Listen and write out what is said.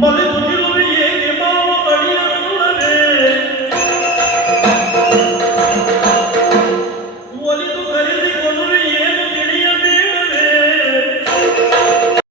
Mother.